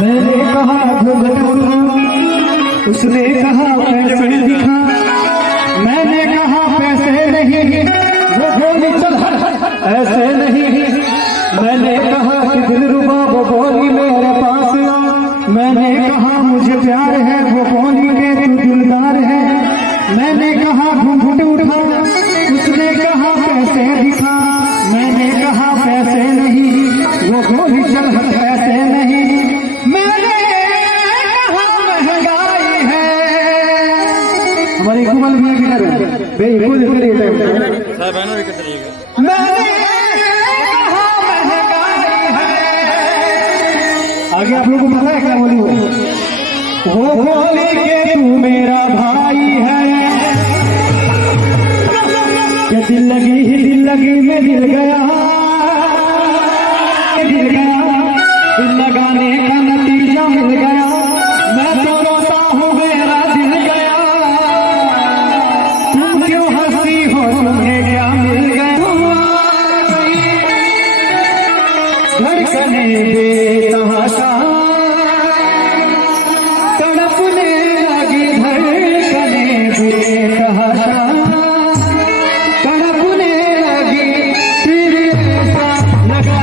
मैंने कहा घूंघट उठा, उसने कहा पैसे दिखा। मैंने कहा पैसे नहीं, वो बोली चल ऐसे नहीं। मैंने कहा कि दिलरुबा, वो बोली मेरे पास आ। मैंने कहा मुझे प्यार है, वो बोली के तू दिलदार है। मैंने कहा घूंघट उठा, उसने कहा पैसे दिखा। मैंने कहा पैसे नहीं, वो बोली चल पैसे नहीं। मैंने कहा महंगाई है। हमारी कुमल भी किधर है? बिल्कुल मैंने कहा महंगाई है। आगे आप लोगों को पता है क्या बोली? वो बोली के तू मेरा भाई है। कि दिल लगी में दिल गया, दिल लगाने का नतीजा मिल गया। मैं तो रोता हूँ, मेरा दिल गया। तुम क्यों हंसी हो, तुम्हें क्या मिल गया? धड़कने बेतहाशा तड़पने लगी, धड़कने बेतहाशा तड़पने लगी। फिर ऐसा लगा